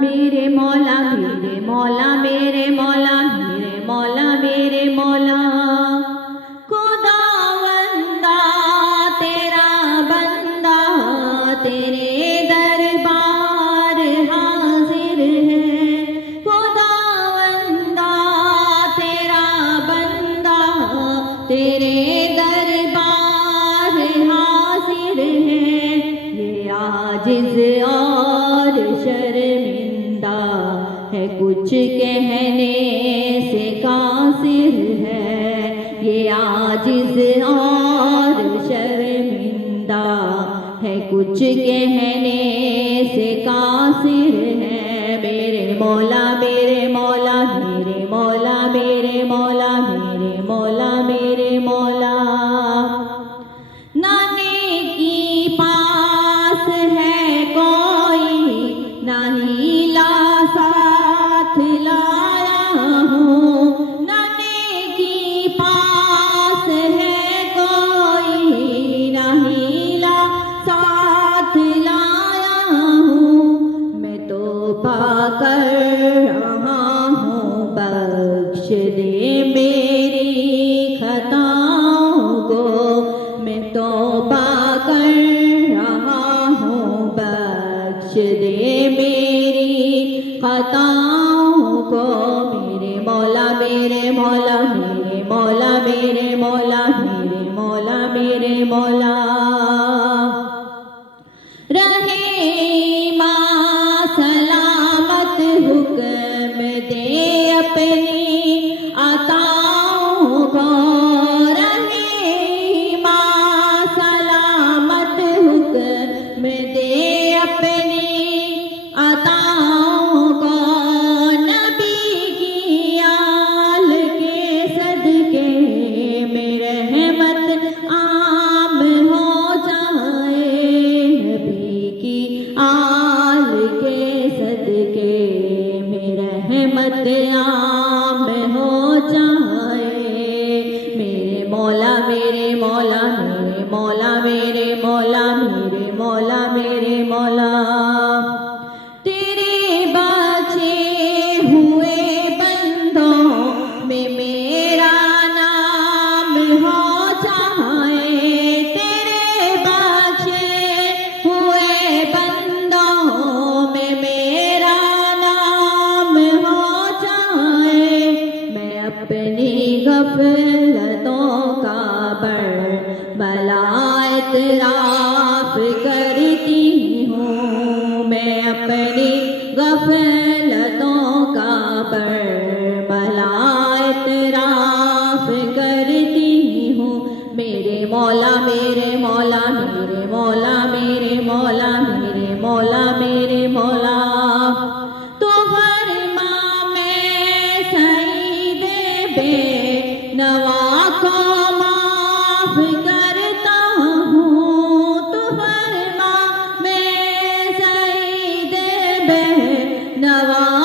میرے مولا میرے مولا میرے مولا میرے مولا میرے مولا خداوندا تیرا بندہ تیرے دربار حاضر ہے خداوندا تیرا بندہ تیرے دربار حاضر ہے یہ عاجز اور شرمندہ ہے کچھ کہنے سے قاصر ہے یہ عاجز اور شرمندہ ہے کچھ کہنے سے قاصر ہے میرے مولا میرے مولا میرے مولا میرے مولا میرے مولا میرے مولا نہ نیکی پاس ہے کوئی نہ ہیلا ساتھ لایا ہوں نہ نیکی پاس ہے کوئی نہ ہیلا ساتھ لایا ہوں میں توبہ کر رہا ہوں بخش دے میری خطاؤں کو میں توبہ کر رہا ہوں بخش دے میری خطاؤں کو میرے مولا میرے مولا میرے مولا میرے مولا میرے مولا میرے مولا رہے ماں سلامت حکم دے اپنی عطاؤں کو رہے ماں سلامت حکم دے اپنی عطاؤں کو نبی کی آل کے صدقے میں رحمت عام ہو جائے نبی کی آل کے صدقے میں رحمت عام ہو جائے میرے مولا میرے مولا میرے مولا میرے مولا میرے مولا میرے مولا تیرے بچے ہوئے بندوں میں میرا نام ہو جائے تیرے بچے ہوئے بندوں میں میرا نام ہو جائے میں اپنی غفلتوں کا بلا اعتراف کرتی ہوں میں اپنی غفلتوں کا بلا اعتراف کرتی ہوں میرے مولا میرے مولا میرے مولا میرے مولا میرے مولا میرے مولا تو فرما میں سعید بے نوا کو معاف کرتا ہوں تو فرما میں سعید بے نوا